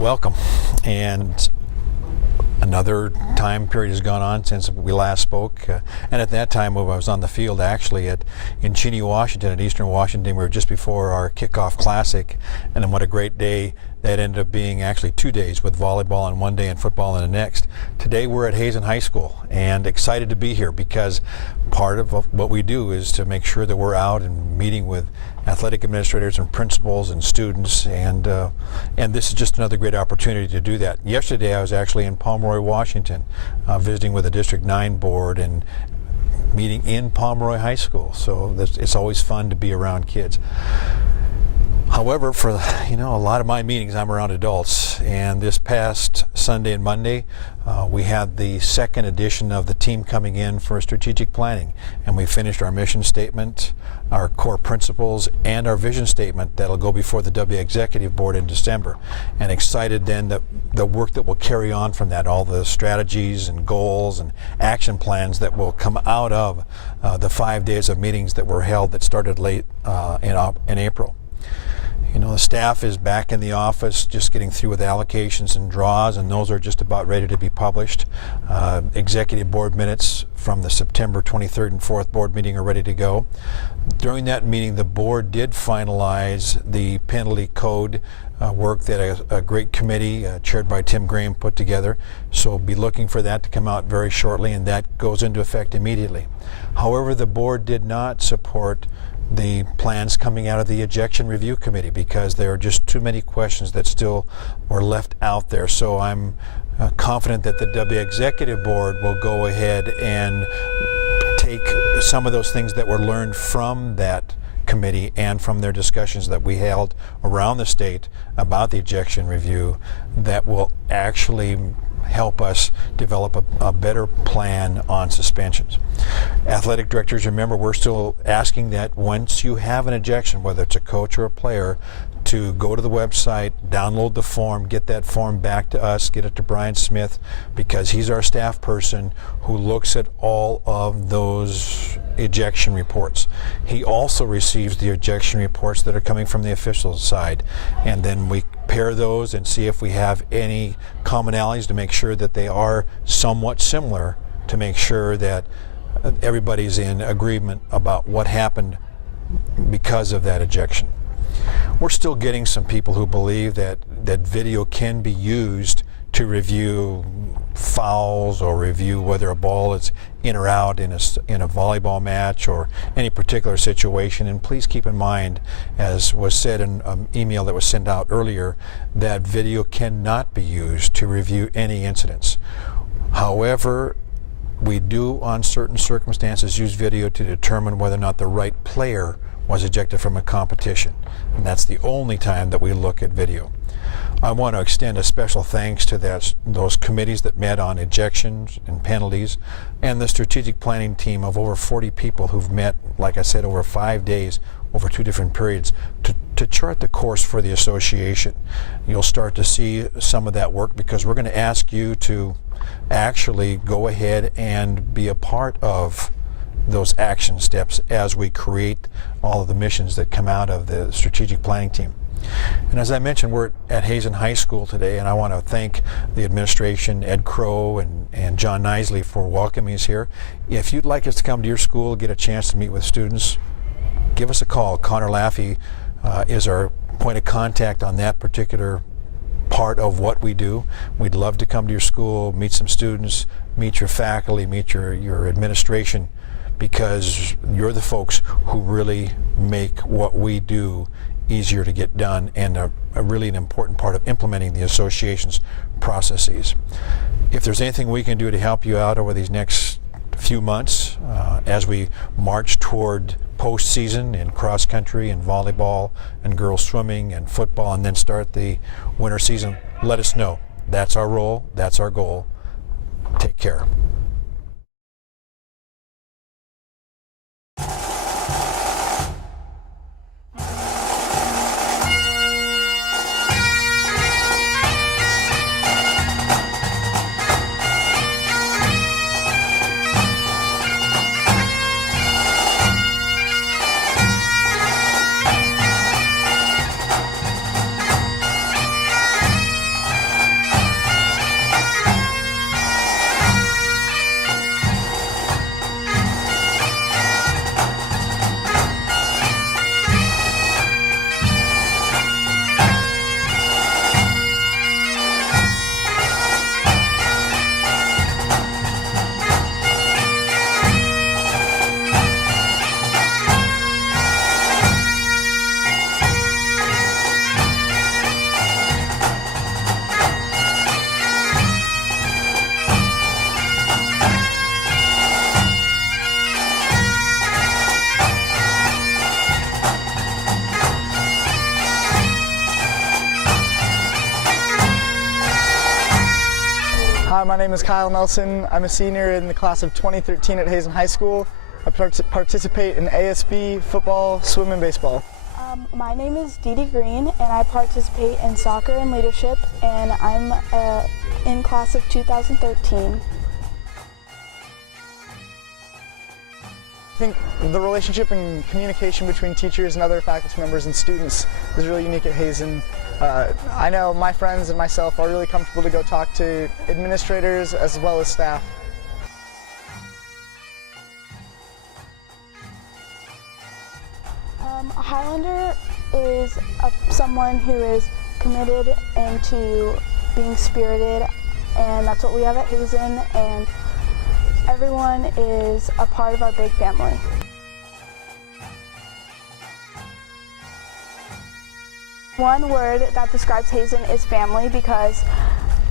Welcome. And another time period has gone on since we last spoke, and at that time I was on the field actually in Cheney, Washington, at Eastern Washington. We were just before our kickoff classic, and then what a great day that ended up being. Actually 2 days, with volleyball on one day and football on the next. Today we're at Hazen High School, and excited to be here because part of what we do is to make sure that we're out and meeting with athletic administrators and principals and students, and this is just another great opportunity to do that. Yesterday I was actually in Pomeroy, Washington, visiting with the District 9 board and meeting in Pomeroy High School, so it's always fun to be around kids. However, for a lot of my meetings, I'm around adults, and this past Sunday and Monday, we had the second edition of the team coming in for strategic planning, and we finished our mission statement, our core principles, and our vision statement that'll go before the WIAA Executive Board in December. And excited then that the work that will carry on from that, all the strategies and goals and action plans that will come out of the 5 days of meetings that were held that started late in April. The staff is back in the office, just getting through with allocations and draws, and those are just about ready to be published. Executive board minutes from the September 23rd and 4th board meeting are ready to go. During that meeting, the board did finalize the penalty code work that a great committee chaired by Tim Graham put together. So be looking for that to come out very shortly, and that goes into effect immediately. However, the board did not support the plans coming out of the ejection review committee because there are just too many questions that still were left out there. So I'm confident that the WIAA Executive Board will go ahead and take some of those things that were learned from that committee and from their discussions that we held around the state about the ejection review that will actually help us develop a better plan on suspensions. Athletic directors, remember, we're still asking that once you have an ejection, whether it's a coach or a player, to go to the website, download the form, get that form back to us, get it to Brian Smith, because he's our staff person who looks at all of those ejection reports. He also receives the ejection reports that are coming from the official side, and then we pair those and see if we have any commonalities to make sure that they are somewhat similar, to make sure that everybody's in agreement about what happened because of that ejection. We're still getting some people who believe that video can be used to review fouls or review whether a ball is in or out in a volleyball match or any particular situation. And please keep in mind, as was said in an email that was sent out earlier, that video cannot be used to review any incidents. However, we do on certain circumstances use video to determine whether or not the right player was ejected from a competition, and that's the only time that we look at video. I want to extend a special thanks to those committees that met on ejections and penalties, and the strategic planning team of over 40 people who've met, like I said, over 5 days, over 2 different periods, to chart the course for the association. You'll start to see some of that work because we're going to ask you to actually go ahead and be a part of those action steps as we create all of the missions that come out of the strategic planning team. And as I mentioned, we're at Hazen High School today, and I want to thank the administration, Ed Crow and John Nisley, for welcoming us here. If you'd like us to come to your school, get a chance to meet with students, give us a call. Connor Laffey is our point of contact on that particular part of what we do. We'd love to come to your school, meet some students, meet your faculty, meet your administration, because you're the folks who really make what we do easier to get done and a really an important part of implementing the association's processes. If there's anything we can do to help you out over these next few months as we march toward postseason in cross country and volleyball and girls swimming and football, and then start the winter season, let us know. That's our role, that's our goal. Take care. my name is Kyle Nelson. I'm a senior in the class of 2013 at Hazen High School. I participate in ASB, football, swim, and baseball. My name is Dee Dee Green, and I participate in soccer and leadership, and I'm in class of 2013. I think the relationship and communication between teachers and other faculty members and students is really unique at Hazen. I know my friends and myself are really comfortable to go talk to administrators as well as staff. A Highlander is someone who is committed into being spirited, and that's what we have at Hazen, and everyone is a part of our big family. One word that describes Hazen is family, because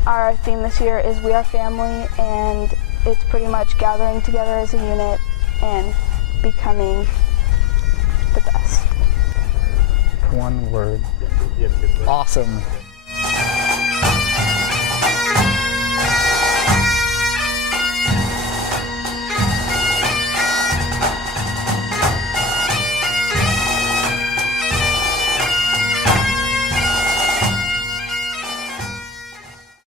our theme this year is We Are Family, and it's pretty much gathering together as a unit and becoming the best. One word. Awesome.